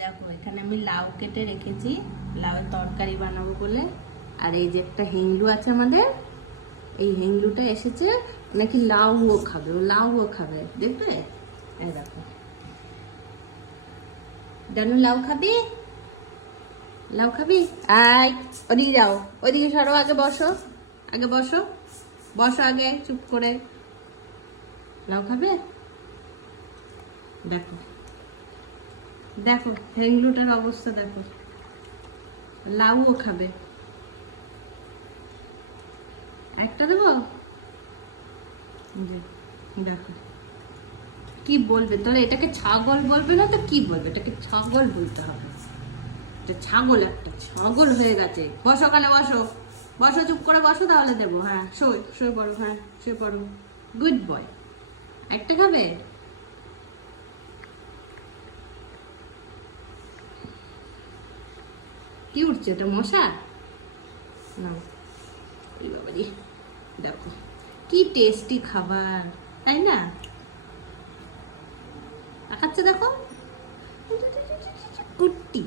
দেখো এখানে আমি লাউ কেটে রেখেছি, লাউয়ের তরকারি বানাবো বলে। আর এই যে একটা হেংলু আছে আমাদের, এই হেংলুটা এসেছে নাকি লাউও খাবে, ও লাউও খাবে, দেখবে? এই দেখো, জানো লাউ খাবি? লাউ খাবি? আই, ওদিকে যাও, ওইদিকে সরো, আগে বসো, আগে বসো, বসো আগে চুপ করে। লাউ খাবে? দেখো দেখো হেংলুটার অবস্থা দেখো, লাউও খাবে। একটা দেবো? দেখো কি বলবে, তাহলে এটাকে ছাগল বলবে না তো কি বলবে? এটাকে ছাগল বলতে হবে। এটা ছাগল, একটা ছাগল হয়ে গেছে। বসো, কালে বসো, বসো, চুপ করে বসো, তাহলে দেবো। হ্যাঁ শোয়, শুয়ে পড়ো, হ্যাঁ শুয়ে পড়ো, গুড বয়। একটা খাবে? কি উঠছে, এটা মশা না? এই বাবারি, দেখো কি টেস্টি খাবার, তাই না? দেখাচ্ছে দেখো, কুট্টি।